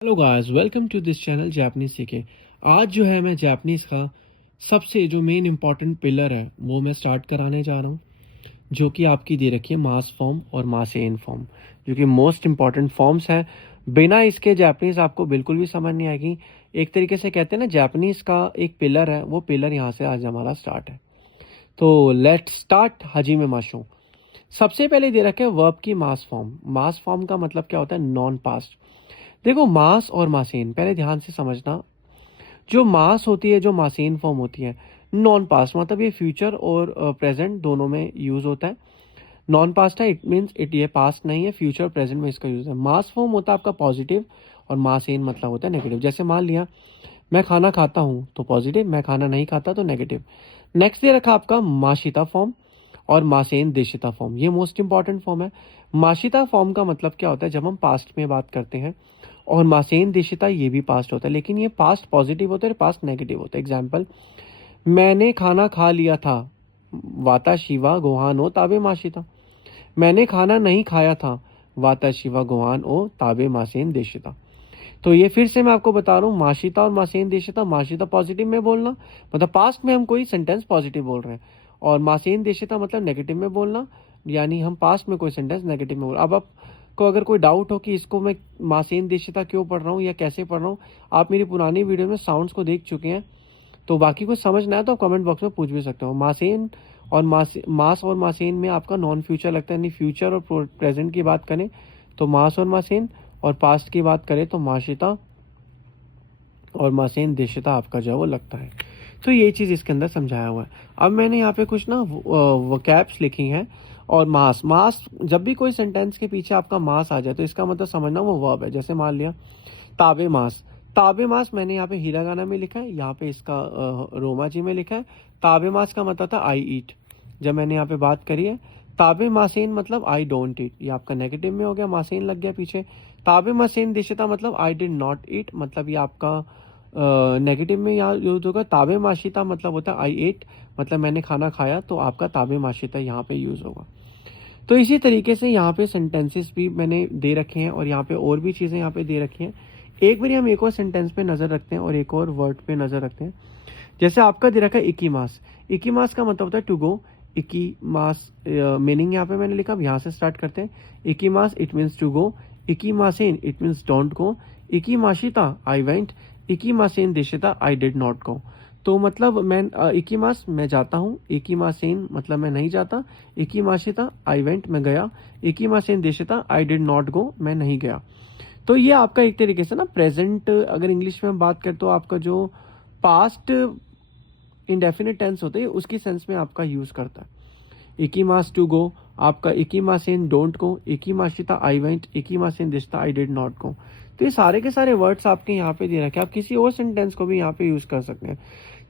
Hello guys, welcome to this channel Japanese सीखे। आज जो है मैं जापानीज का सबसे जो मेन इंपॉर्टेंट पिलर है वो मैं स्टार्ट कराने जा रहा हूँ, जो कि आपकी दे रखी है मास फॉर्म और मासेन फॉर्म, जो कि मोस्ट इंपॉर्टेंट फॉर्म्स है। बिना इसके जापानीज आपको बिल्कुल भी समझ नहीं आएगी। एक तरीके से कहते हैं ना, जापानीज का एक पिलर है, वो पिलर यहाँ से आज हमारा स्टार्ट है। तो लेट्स स्टार्ट हाजिमे माशो। सबसे पहले दे रखे वर्ब की मास फॉर्म। मास फॉर्म का मतलब क्या होता है? Non past. देखो, मास और मासेन पहले ध्यान से समझना। जो मास होती है, जो मासेन फॉर्म होती है, नॉन पास्ट मतलब ये फ्यूचर और प्रेजेंट दोनों में यूज होता है। नॉन पास्ट है, इट मीन्स इट ये पास्ट नहीं है, फ्यूचर प्रेजेंट में इसका यूज है। मास फॉर्म होता है आपका पॉजिटिव और मासेन मतलब होता है नेगेटिव। जैसे मान लिया मैं खाना खाता हूँ तो पॉजिटिव, मैं खाना नहीं खाता तो नेगेटिव। नेक्स्ट दे रखा आपका माशिता फॉर्म और मासेन देशिता फॉर्म। ये मोस्ट इंपॉर्टेंट फॉर्म है। माशिता फॉर्म का मतलब क्या होता है? जब हम पास्ट में बात करते हैं। और मासेन देशिता ये भी पास्ट होता है, लेकिन ये पास्ट पॉजिटिव होता है, पास्ट नेगेटिव होता है। एग्जाम्पल, मैंने खाना खा लिया था, वाता शिवा गोहान ओ ताबे माशिता। मैंने खाना नहीं खाया था, वाता शिवा गोहान ओ ताबे मासेन देशिता। तो ये फिर से मैं आपको बता रहा हूँ, माशिता और मासेन देशिता। माशिता पॉजिटिव में बोलना, मतलब पास्ट में हम कोई सेंटेंस पॉजिटिव बोल रहे हैं, और मासेन देशिता मतलब नेगेटिव में बोलना, यानी हम पास्ट में कोई सेंटेंस नेगेटिव में बोल। अब आपको अगर कोई डाउट हो कि इसको मैं मासेन देशिता क्यों पढ़ रहा हूँ या कैसे पढ़ रहा हूँ, आप मेरी पुरानी वीडियो में साउंड्स को देख चुके हैं, तो बाकी कुछ समझ ना आए तो आप कमेंट बॉक्स में पूछ भी सकते हो। मासेन और मास और मासेन में आपका नॉन फ्यूचर लगता है, यानी फ्यूचर और प्रेजेंट की बात करें तो मास और मासेन, और पास्ट की बात करें तो माशिता और मासेन देशिता आपका जो है वो लगता है। तो ये चीज़ इसके अंदर समझाया हुआ है। अब मैंने यहाँ पे कुछ ना वोकैब्स लिखी हैं। और मास मास जब भी कोई सेंटेंस के पीछे आपका मास आ जाए तो इसका मतलब समझना वो वर्ब है। जैसे मान लिया ताबे मास। ताबे मास मैंने यहाँ पे हिरागाना में लिखा है, यहाँ पे इसका रोमाजी में लिखा है। ताबे मास का मतलब था आई ईट। जब मैंने यहाँ पे बात करी है ताबे मासेन मतलब आई डोंट ईट, ये आपका नेगेटिव में हो गया, मासेन लग गया पीछे। ताबे मासेन दिशता मतलब आई डिड नॉट ईट, मतलब ये आपका नेगेटिव में यहाँ यूज होगा। ताबे माशिता मतलब होता है आई एट, मतलब मैंने खाना खाया, तो आपका ताबे माशिता यहाँ पे यूज होगा। तो इसी तरीके से यहाँ पे सेंटेंसेस भी मैंने दे रखे हैं, और यहाँ पे और भी चीज़ें यहाँ पे दे रखी हैं। एक बार हम एक और सेंटेंस पे नज़र रखते हैं और एक और वर्ड पे नज़र रखते हैं। जैसे आपका दे रखा है इकीमास। इकीमास का मतलब होता है टू गो। इकीमास मीनिंग यहाँ पे मैंने लिखा, अब यहाँ से स्टार्ट करते हैं। इकीमास इट मीन्स टू गो। इकीमासेन इट मीन्स डोंट गो। इकीमाशिता आई वेंट। इकीमासेन देशिता आई डिड नॉट गो। तो मतलब मैं इकीमास मैं जाता हूँ, इकीमासेन मतलब मैं नहीं जाता, इकीमाशिता आई वेंट मैं गया, इकीमासेन देशिता आई डिड नॉट गो मैं नहीं गया। तो ये आपका एक तरीके से ना प्रेजेंट, अगर इंग्लिश में हम बात करें तो आपका जो पास्ट इंडेफिनिट टेंस होता है उसकी सेंस में आपका यूज करता है। इकीमास टू गो, आपका इकीमासेन डोंट गो, इकीमाशिता आई वेंट, इकीमासेन दिशता आई डिड नॉट गो। तो ये सारे के सारे वर्ड्स आपके यहाँ पे दे रखे हैं। आप किसी और सेंटेंस को भी यहाँ पे यूज कर सकते हैं।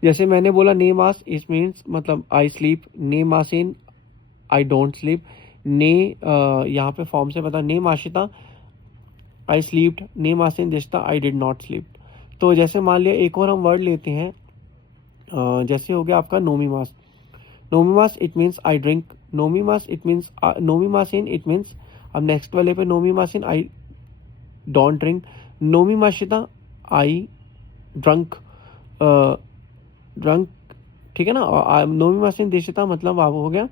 जैसे मैंने बोला ने मास, इट मीन्स मतलब आई स्लीप। ने मासेन आई डोंट स्लीप। ने यहाँ पे फॉर्म से पता, ने माशिता आई स्लीप्ड। ने मासेन दिशता आई डिड नॉट स्लीप। तो जैसे मान लिया एक और हम वर्ड लेते हैं, जैसे हो गया आपका नोमीमास। नोमीमास इट मीन्स आई ड्रिंक। नोमीमास इट मीन्स नोमीमासिन इट मीन्स, अब नेक्स्ट वाले पे नोमीमासिन आई डोंट ड्रिंक। नोमीमाशिता आई ड्रंक ड्रंक, ठीक है ना। नोमीमासिन देशिता मतलब आप हो गया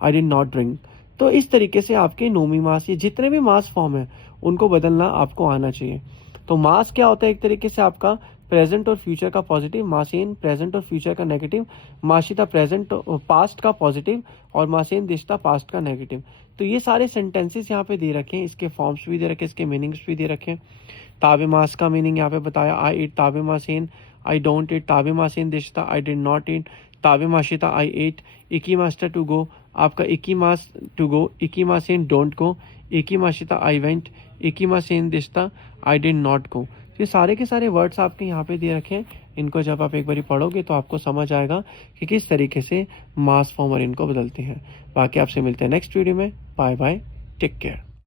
आई डिड नॉट ड्रिंक। तो इस तरीके से आपके नोमीमास, ये जितने भी मास फॉर्म है उनको बदलना आपको आना चाहिए। तो मास क्या होता है? एक तरीके से आपका प्रेजेंट और फ्यूचर का पॉजिटिव, मासेन प्रेजेंट और फ्यूचर का नेगेटिव, माशिता प्रेजेंट पास्ट का पॉजिटिव, और मासेन दिशता पास्ट का नेगेटिव। तो ये सारे सेंटेंसेस यहाँ पे दे रखे हैं, इसके फॉर्म्स भी दे रखे हैं, इसके मीनिंग्स भी दे रखे हैं। ताबे मास का मीनिंग यहाँ पे बताया, आई ईट ताबे मासेन, आई डोंट ईट ताबे मासेन दिशता आई डिड नॉट ईट, ताबे माशिता आई एट। इकी मास्टर टू गो, आपका इकी मास टू गो, इकी मासेन डोंट गो, इकी माशिता आई वेंट, इकी मासेन दिशता आई डिड नॉट गो। ये सारे के सारे वर्ड्स आपके यहाँ पे दे रखे हैं। इनको जब आप एक बारी पढ़ोगे तो आपको समझ आएगा कि किस तरीके से मास फॉर्म और इनको बदलते हैं। बाकी आपसे मिलते हैं नेक्स्ट वीडियो में। Bye bye, take care.